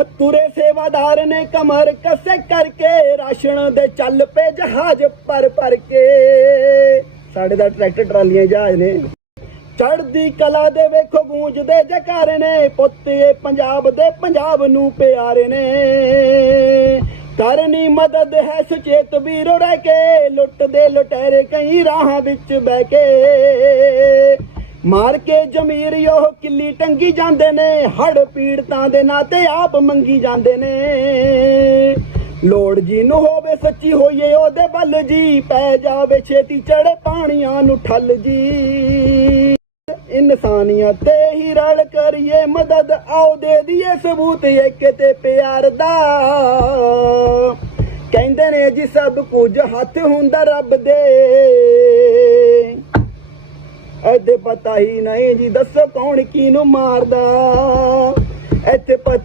ਹਤੁਰੇ ਸੇਵਾਦਾਰ ਨੇ ਕਮਰ ਕਸੇ ਕਰਕੇ, ਰਾਸ਼ਨ ਦੇ ਚੱਲ ਪਏ ਜਹਾਜ਼ ਪਰ ਪਰ ਕੇ। ਸਾਡੇ ਦਾ ਟਰੈਕਟਰ ਟਰਾਲੀਆਂ ਜਹਾਜ਼ ਨੇ। ਚੜਦੀ ਕਲਾ ਦੇ ਵੇਖੋ ਗੂੰਜਦੇ ਜਕਾਰੇ ਨੇ। ਪੁੱਤ ਇਹ ਪੰਜਾਬ ਦੇ ਪੰਜਾਬ ਨੂੰ ਪਿਆਰੇ ਨੇ। ਕਰਨੀ ਮਦਦ ਹੈ ਸੁਚੇਤ ਵੀਰੋ ਰਹਿ ਕੇ, ਲੁੱਟਦੇ ਲੁਟੇਰੇ ਕਈ ਰਾਹਾਂ ਵਿੱਚ ਬਹਿ ਕੇ। ਮਾਰ ਕੇ ਜ਼ਮੀਰ ਉਹ ਕਿੱਲੀ ਟੰਗੀ ਜਾਂਦੇ ਨੇ ਹੜ ਪੀੜਤਾਂ ਦੇ ਨਾਂ ਤੇ ਆਪ ਮੰਗੀ ਜਾਂਦੇ ਨੇ। ਲੋੜ ਜੀ ਨੂੰ ਹੋਵੇ ਸੱਚੀ ਹੋਈਏ ਉਹਦੇ ਬੱਲ ਜੀ, ਪੈ ਜਾਵੇ ਛੇਤੀ ਚੜੇ ਪਾਣੀਆਂ ਨੂੰ ਠੱਲ ਜੀ। ਇਨਸਾਨੀਅਤ ਤੇ ਹੀ ਰਲ ਕਰੀਏ ਮਦਦ, ਆਓ ਦੇ ਦਈਏ ਸਬੂਤ ਇੱਕ ਤੇ ਪਿਆਰ ਦਾ। ਕਹਿੰਦੇ ਨੇ ਜੀ, ਸਭ ਕੁਝ ਹੱਥ ਹੁੰਦਾ ਰੱਬ ਦੇ। ਇੱਥੇ ਪਤਾ ਹੀ ਨਹੀਂ ਜੀ ਦੱਸੋ ਕੌਣ ਕਿਹਨੂੰ ਮਾਰਦਾ? ਇੱਥੇ ਪਤਾ